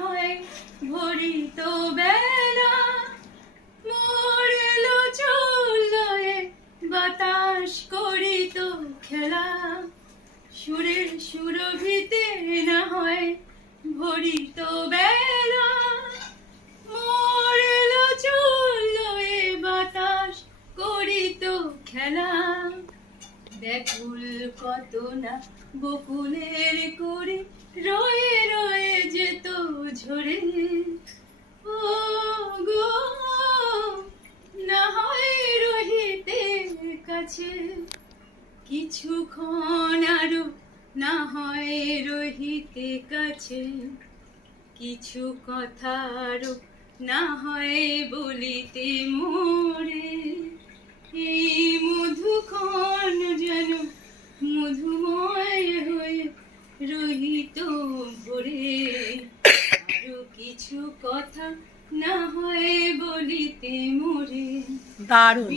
হয় ভরিত বেলা, মোর এলো চললো এ বাতাস করিত খেলা, সুরের সুরভিতে না হয় ভরিত বেলা, মোর এলো চললো এ বাতাস করিত খেলা। ব্যাকুল কত না বকুলের করে রয়ে রয়ে যেত ঝরে, ও গো না হয় রহিতে কাছে, কিছুক্ষণ আরো না হয় রহিতে কাছে, কিছু কথা আরো না হয় বলিতে মোরে, এই মধুক্ষণ যেন মধুময় হয়ে রহিত ভরে, আরো কিছু কথা না হয় বলিতে মোরে। দারুণ।